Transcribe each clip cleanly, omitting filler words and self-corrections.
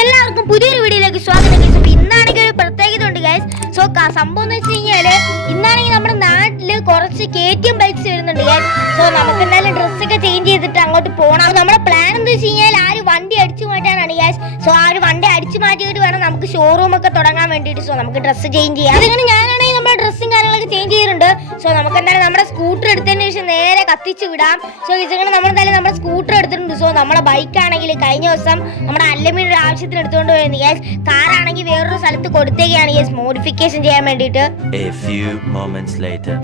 എല്ലാവർക്കും പുതിയൊരു വീഡിയോയിലേക്ക് സ്വാഗതം. ഇന്നാണെങ്കിൽ ഒരു പ്രത്യേകത ഉണ്ട് ഗൈസ്. സോ സംഭവം എന്ന് വെച്ച് കഴിഞ്ഞാല് ഇന്നാണെങ്കിൽ നമ്മുടെ നാട്ടില് കുറച്ച് KTM ബൈക്സ് വരുന്നുണ്ട് ഗൈസ്. സോ നമുക്ക് എന്തായാലും ഡ്രസ്സൊക്കെ ചേഞ്ച് ചെയ്തിട്ട് അങ്ങോട്ട് പോകണം. നമ്മുടെ പ്ലാൻ എന്ന് വെച്ച് കഴിഞ്ഞാൽ ആ ഒരു വണ്ടി അടിച്ചു മാറ്റാനാണ് ഗൈസ്. സോ ആ ഒരു വണ്ടി അടിച്ചു മാറ്റിയിട്ട് വേണം നമുക്ക് ഷോറൂം ഒക്കെ തുടങ്ങാൻ വേണ്ടിയിട്ട്. സോ നമുക്ക് ഡ്രസ്സ് ചേഞ്ച് ചെയ്യാം. അതുകൊണ്ട് ഞാനാണെങ്കിൽ നമ്മുടെ ഡ്രസ്സും കാര്യങ്ങളൊക്കെ ചേഞ്ച് ചെയ്തിട്ടുണ്ട്. സോ നമുക്ക് എന്തായാലും നമ്മുടെ സ്കൂട്ടർ എടുത്തതിന് ശേഷം നേരെ കത്തിച്ച് വിടാം. സോ ഇതുകൊണ്ട് നമ്മളെന്തായാലും നമ്മുടെ സ്കൂട്ടർ എടുത്തിട്ടുണ്ട്. സോ നമ്മുടെ ബൈക്കാണെങ്കിൽ കഴിഞ്ഞ ദിവസം നമ്മുടെ അല്ലമീനൊരു ആവശ്യത്തിന് എടുത്തുകൊണ്ട് പോയിരുന്നു യെസ്. കാറാണെങ്കിൽ വേറൊരു സ്ഥലത്ത് കൊടുത്തേക്കാണ് യെസ്, മോഡിഫിക്കേഷൻ ചെയ്യാൻ വേണ്ടിയിട്ട്.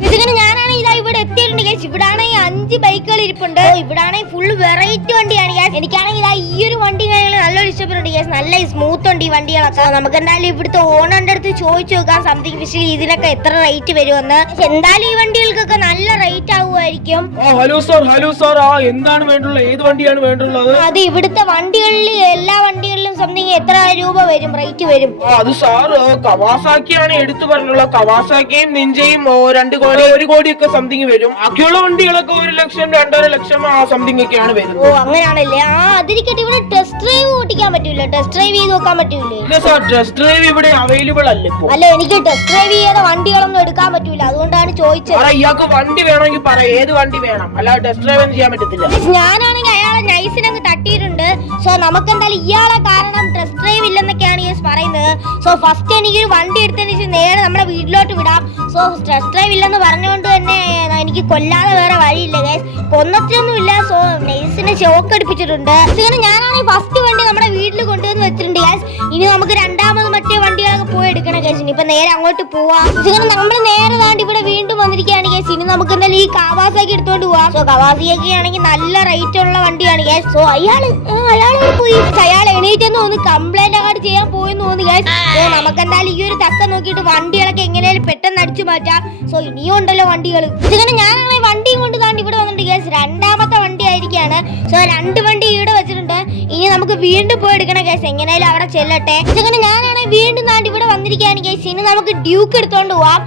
ഇതിങ്ങനെ ഞാനാണെങ്കിൽ ഇതാ ഇവിടെ എത്തിയിട്ടുണ്ട് യെസ്. ഇവിടാണെങ്കിൽ 5 ബൈക്കുകൾ ഇരിപ്പുണ്ട്. ഇവിടാണെങ്കിൽ ഫുൾ വെറൈറ്റി വണ്ടിയാണ് യെസ്. എനിക്കാണെങ്കിൽ ഇതാ ഈ ഒരു വണ്ടി നല്ലൊരു ഇഷ്ടപ്പെടുന്നുണ്ട് യെസ്. നല്ല സ്മൂത്ത് ഉണ്ട് ഈ വണ്ടികളൊക്കെ. നമുക്ക് എന്തായാലും ഇവിടുത്തെ ഓണറിന്റെ അടുത്ത് ചോദിച്ചു നോക്കാം സംതിങ് ഫിഷിൽ ഇതിനൊക്കെ എത്ര റേറ്റ് വരുമെന്ന്. എന്തായാലും ഈ വണ്ടികൾക്കൊക്കെ നല്ല റേറ്റ് ആവുമായിരിക്കും. ഹലോ സാർ, എന്താണ് വേണ്ടുള്ളത്? ഏത് വണ്ടിയാണ് വേണ്ടുള്ളത്? അത് ഇവിടുത്തെ വണ്ടികളിൽ എല്ലാ വണ്ടികളിലും സംതിങ് എത്ര രൂപ വരും, റേറ്റ് വരും? അത് സാർ കവാസാക്കിയാണ് എടുത്തു പറഞ്ഞുള്ളത്. കവാസാക്കിയും നിഞ്ചയും 2 കോടി 1 കോടിയൊക്കെ സംതിങ് വരും. ബാക്കിയുള്ള വണ്ടികളൊക്കെ 1 ലക്ഷം 2.5 ലക്ഷം സംതിങ് ഒക്കെയാണ് വരുന്നത്. ഓ അങ്ങനെയാണല്ലേ. അതിരിക്കട്ടെ, ഇവിടെ ടെസ്റ്റ് ഡ്രൈവ് ഓടിക്കാൻ പറ്റൂല, ടെസ്റ്റ് ഡ്രൈവ് ചെയ്ത് നോക്കാൻ പറ്റൂലേ? ഇല്ല സാർ, ടെസ്റ്റ് ഡ്രൈവ് ഇവിടെ അവൈലബിൾ അല്ല. അല്ല, എനിക്ക് ടെസ്റ്റ് ഡ്രൈവ് ചെയ്ത വണ്ടികളൊന്നും എടുക്കാൻ പറ്റൂല, അതുകൊണ്ടാണ് ചോദിച്ചത്. ഇയാൾക്ക് വണ്ടി വേണമെങ്കിൽ പറ, ഏത് വണ്ടി വേണം, അല്ലാതെ ടെസ്റ്റ് ഡ്രൈവ് ഒന്നും ചെയ്യാൻ പറ്റത്തില്ല. ഞാനാണെങ്കിൽ അയാളെ നൈസിനങ്ങ് തട്ടിയിട്ടുണ്ട്. സോ നമുക്ക് എന്തായാലും ഇയാളെ കാരണം ടെസ്റ്റ് ഡ്രൈവ് ഇല്ലെന്നൊക്കെയാണ് യെസ് പറയുന്നത്. സോ ഫസ്റ്റ് എനിക്കൊരു വണ്ടി എടുത്തതിന് ശേഷം നേരെ നമ്മുടെ വീട്ടിലോട്ട് വിടാം. സോ ടെസ്റ്റ് ഡ്രൈവ് ഇല്ലെന്ന് പറഞ്ഞുകൊണ്ട് തന്നെ എനിക്ക് കൊല്ലാതെ വേറെ വഴിയില്ല ഗൈസ്. കൊന്നത്തിനൊന്നുമില്ല. സോ നൈസിനെ ഷോക്ക് അടിപ്പിച്ചിട്ടുണ്ട്. ഇങ്ങനെ ഞാനാണെങ്കിൽ ഫസ്റ്റ് വണ്ടി നമ്മുടെ വീട്ടിൽ കൊണ്ടുവന്ന് വെച്ചിട്ടുണ്ട് ഗൈസ്. ഇനി നമുക്ക് രണ്ടാമത് മറ്റേ വണ്ടികളൊക്കെ പോയി എടുക്കണം ഗൈസ്. ഇനിയിപ്പോ നേരെ അങ്ങോട്ട് പോവാം. ഇങ്ങനെ നമ്മൾ നേരെ താണ്ടി ഇവിടെ വീണ്ടും വന്നിരിക്കുകയാണ് ഗൈസ്. ഇനി നമുക്ക് എന്തായാലും ഈ കവാസാക്കി എടുത്തോണ്ട് പോവാം. സോ കവാസിയൊക്കെ ആണെങ്കിൽ നല്ല റേറ്റ് ഉള്ള വണ്ടിയാണ് ഗൈസ്. സോ അയാള് പോയി, അയാൾ എണീറ്റെന്ന് തോന്നി കംപ്ലൈന്റ് അങ്ങോട്ട് ചെയ്യാൻ പോയെന്ന് തോന്നി ഗൈസ്. സോ നമുക്ക് എന്തായാലും ഈ ഒരു തക്ക നോക്കിയിട്ട് വണ്ടികളൊക്കെ എങ്ങനെയാലും പെട്ടെന്ന് അടിച്ചു മാറ്റാം. സോ ഇനിയും ഉണ്ടല്ലോ വണ്ടികൾ. ഇങ്ങനെ ഞാനാണെങ്കിൽ വണ്ടിയും കൊണ്ട് താണ്ടി ഇവിടെ വന്നിട്ട് ഗൈസ്. രണ്ടാമത്തെ വണ്ടി ആയിരിക്കാണ്. സോ 2 വണ്ടി ഇവിടെ വെച്ചിട്ടുണ്ട്. ഇനി നമുക്ക് വീണ്ടും പോയി എടുക്കണം ഗൈസ്. എങ്ങനെയാലും അവിടെ ചെല്ലട്ടെ. ഇങ്ങനെ ഞാനാണെങ്കിൽ വീണ്ടും താണ്ടി ഇവിടെ വന്നിരിക്കുകയാണ് ഗൈസ്. ഇനി നമുക്ക് ഡ്യൂക്ക് എടുത്തോണ്ട് പോവാം.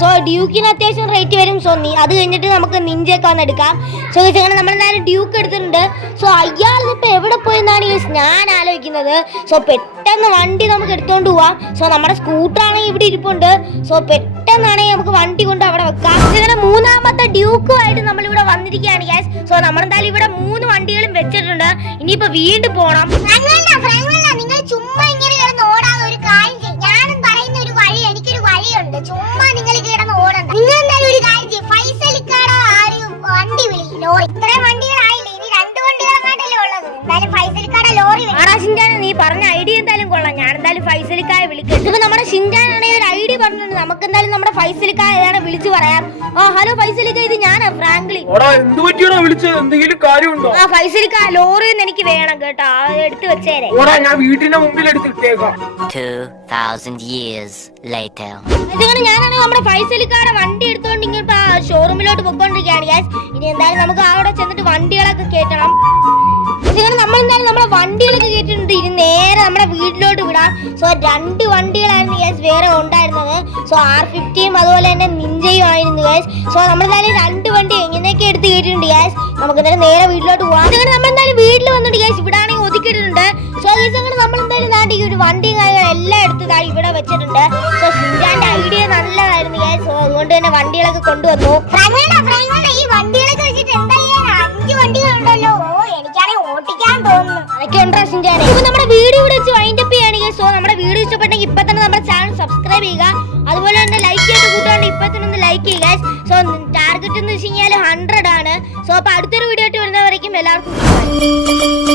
സോ ഡ്യൂക്കിന് അത്യാവശ്യം റേറ്റ് വരും. സോ അത് കഴിഞ്ഞിട്ട് നമുക്ക് നിഞ്ചയൊക്കെ വന്ന് എടുക്കാം. സോ ഇങ്ങനെ നമ്മളെന്തായാലും ഡ്യൂക്ക് എടുത്തിട്ടുണ്ട്. സോ അയാൾ ഇപ്പൊ എവിടെ പോയെന്നാണ് ഗൈസ് ഞാൻ ആലോചിക്കുന്നത്. സോ പെട്ടെന്ന് വണ്ടി നമുക്ക് എടുത്തോണ്ട് പോവാം. സോ നമ്മുടെ സ്കൂട്ടറാണെങ്കിൽ ഇവിടെ ഇരിപ്പുണ്ട്. സോ പെട്ടെന്നാണെങ്കിൽ നമുക്ക് വണ്ടി കൊണ്ട് അവിടെ വെക്കാം. ഇങ്ങനെ മൂന്നാമത്തെ ഡ്യൂക്കുമായിട്ട് നമ്മളിവിടെ വന്നിരിക്കുകയാണ് ഗൈസ്. സോ നമ്മളെന്തായാലും ഇവിടെ 3 വണ്ടികളും വെച്ചിട്ടുണ്ട്. ഇനിയിപ്പോ വീണ്ടും പോണം. നിങ്ങൾ ചുമ്മാ ഇങ്ങനെ കിടന്ന് ഓടാതെ ഒരു കാര്യം ചെയ്യും. ഞാനും പറയുന്ന ഒരു വഴി, എനിക്കൊരു വഴിയുണ്ട്. ചുമ്മാ നിങ്ങൾ കിടന്ന് ഓടണ്ട. നിങ്ങൾ എന്തായാലും ഒരു കാര്യം ചെയ്യും, ഫൈസലിക്കാടെ ആ ഒരു വണ്ടി വിളി, ലോറി. ഇത്രയും വണ്ടികളായില്ലേ, ഇനി 2 വണ്ടികളെങ്ങാണ്ടല്ലേ ഉള്ളത്. എന്തായാലും ഫൈസലിക്കാടെ ലോറി. നീ പറഞ്ഞ ഐഡിയ എന്തായാലും കൊള്ളാം. ഞാൻ എന്തായാലും ഫൈസലിക്കായ വിളിക്കും. ഇപ്പൊ നമ്മുടെ ഷിൻജാനാണെങ്കിൽ ഒരു ഐഡിയ പറഞ്ഞിട്ടുണ്ട്. നമുക്ക് എന്തായാലും നമ്മുടെ ഫൈസലിക്കായാണ് വിളിച്ചു പറയാം. ഹലോ ഫൈസലിക്ക, ഇത് ഞാനാ ഫ്രാങ്ക്ലിൻ. എന്തെങ്കിലും കാര്യമുണ്ടോ? ഫൈസലിക്ക, ലോറി എനിക്ക് വേണം കേട്ടോ, എടുത്തു വെച്ചേരെ. ഞാൻ വീട്ടിന്റെ മുമ്പിൽ എടുത്തിട്ടേക്കാം. 2000 years later. ഇങ്ങനെ ഞാനാണെങ്കിൽ നമ്മുടെ ഫൈസലിക്കാടെ വണ്ടി എടുത്തുകൊണ്ട് ഇങ്ങോട്ട് ഷോറൂമിലോട്ട് പൊക്കോണ്ടിരിക്കുകയാണ് ഗൈസ്. ഇനി എന്തായാലും നമുക്ക് അവിടെ ചെന്നിട്ട് വണ്ടികളൊക്കെ കേട്ടണം. ഇങ്ങനെ നമ്മളെന്തായാലും നമ്മുടെ വണ്ടികളൊക്കെ കേട്ടിട്ടുണ്ട്. ഇനി നേരെ നമ്മുടെ വീട്ടിലോട്ട് വിടാം. സോ 2 വണ്ടികളായിരുന്നു ഗൈസ് വേറെ ഉണ്ടായിരുന്നത്. സോ R50 അതുപോലെ തന്നെ നിഞ്ചയും ആയിരുന്നു ഗൈസ്. സോ നമ്മളെന്തായാലും 2 വണ്ടി എങ്ങനെയൊക്കെ എടുത്ത് കേട്ടിട്ടുണ്ട് ഗൈസ്. നമുക്ക് എന്തായാലും നേരെ വീട്ടിലോട്ട് പോവാം. അങ്ങനെ നമ്മളെന്തായാലും വീട്ടിൽ വന്നിട്ട് ഗൈസ് ഇവിടെ ആണെങ്കിൽ ഒതുക്കിയിട്ടുണ്ട്. സോ ഗൈസ് അങ്ങനെ നമ്മളെന്തായാലും നാട്ടിൽ ഒരു വണ്ടിയും കാര്യങ്ങളും എല്ലാം എടുത്ത് ഇവിടെ വെച്ചിട്ടുണ്ട്. സോ ഷിൻജാന്റെ ഐഡിയ നല്ലതായിരുന്നു ഗൈസ്. സോ അതുകൊണ്ട് തന്നെ വണ്ടികളൊക്കെ കൊണ്ടുവന്നു. ഈ വണ്ടികളൊക്കെ വെച്ചിട്ട് എന്താ ചെയ്യാൻ? 5 വണ്ടികളുണ്ടല്ലോ. എനിക്കാണെങ്കിൽ ഓട്ടിക്കാൻ തോന്നുന്നു. അതൊക്കെ ഉണ്ടോ ഷിൻജാനെ? ഇപ്പൊ നമ്മുടെ വീഡിയോ ഇവിടെ വെച്ച് വൈൻഡ് അപ്പ് ചെയ്യുകയാണെങ്കിൽ സോ നമ്മുടെ വീഡിയോ ഇഷ്ടപ്പെട്ടെങ്കിൽ ഇപ്പൊ തന്നെ നമ്മുടെ ചാനൽ സബ്സ്ക്രൈബ് ചെയ്യുക. അതുപോലെ തന്നെ ലൈക്ക് ചെയ്ത് കൂട്ടാണ്ട് ഇപ്പൊ തന്നെ ഒന്ന് ലൈക്ക് ചെയ്യുക. സോ ടാർഗറ്റ് എന്ന് വെച്ച് കഴിഞ്ഞാൽ 100 ആണ്. സോ അപ്പൊ അടുത്തൊരു വീഡിയോ ആയിട്ട് വരുന്നവരേക്കും എല്ലാവർക്കും